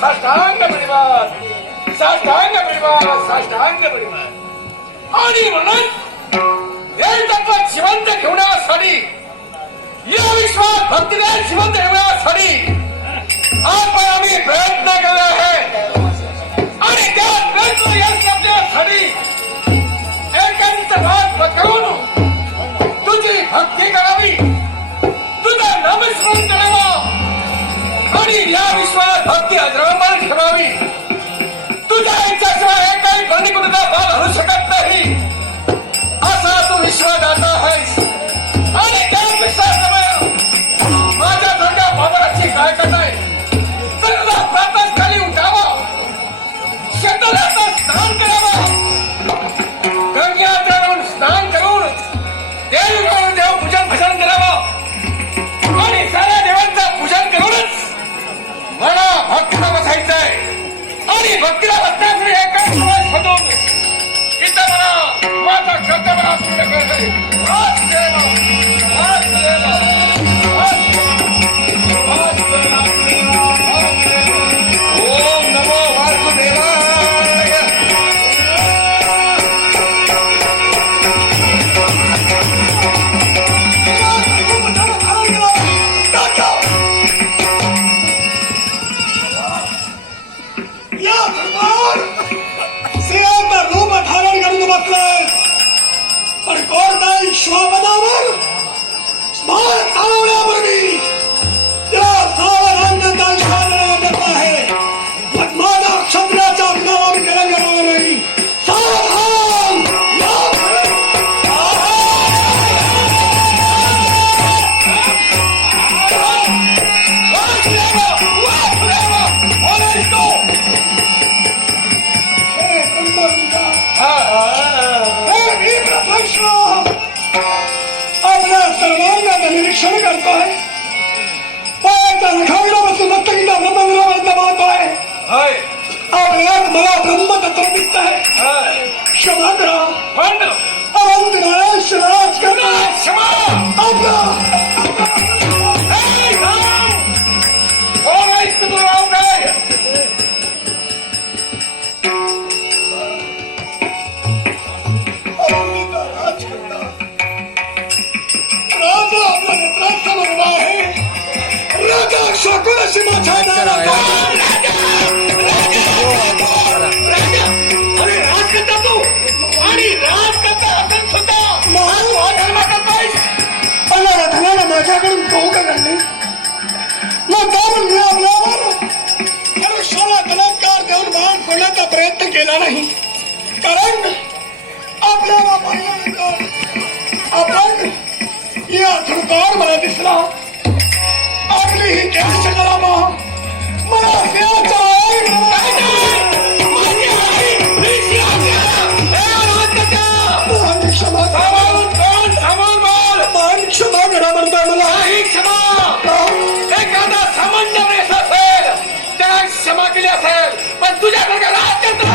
साष्टांग प्रणिपात, साष्टांग प्रणिपात, साष्टांग प्रणिपात. आणि म्हणून हे तत्व जिवंत ठेवण्यासाठी, या विश्वात भक्तीला जिवंत ठेवण्यासाठी आपण आम्ही प्रयत्न केले आहे. आणि त्या प्रयत्न यश करण्यासाठी एकांत भाग पत्करून तुझी भक्ती करावी, तुझं नामस्मरण करावं आणि या विश्वात भक्ती अजरामर ठेवावी. तुझ्या इच्छाशिवाय हे काही बंदीकृतीचा भाग होऊ शकत नाही, असा तू विश्वादाता आहेस. आणि त्या विश्वासामुळे माझ्यासारख्या बाबराची काय करताय तर तुला प्रातः खाली उठावं, शेताला स्नान करावं, गंग्यात जाऊन स्नान करून देव पूजन भजन करावं आणि साऱ्या देवांचं पूजन करूनच मला भक्तीला बसायचंय. आणि भक्तीला बसण्यासाठी एका शोधून इथं मला माझा शब्द मला पूर्ण करायचंय. ओम नमो वासुदेवाय. या दरबार सिंहाचा रूप धारण करून बसलाय, पण कोणत्याही श्वापदावर भार चालवण्यापूर्वी त्या सावधानतेचा इशारा देत आहे. माझा क्षत्रियाचा अभिमान आम्ही कलंक करणार नाही. सावधान. आपल्या सर्वांगाचं निरीक्षण करतोय, पायाच्या नखाविला बसून मस्तकीचा ब्रह्मविरोध मानतोय. आपल्यात मला ब्रह्मतत्व दिसत आहे. क्षमा करा, अनंत नारायण राज करा. राजा आपल्या मित्रासमोर उभा आहे. राजा शकुनाशी माझ्या अरे राज करता तू आणि राज करता असेल सुद्धा धनाला माझ्याकडून पाहू का काढली मग त्यावर मी आपल्यावर मनुष्याला बलात्कार देऊन बाण फोडण्याचा प्रयत्न केला नाही. कारण आपल्याला आपण या झुडपावर मला दिसला. आपली ही केस करावा मला क्षमा करा म्हणताय मला. एखादा सामान्य वेश असेल त्याला क्षमा केली असेल, पण तुझ्यासारखा राज करता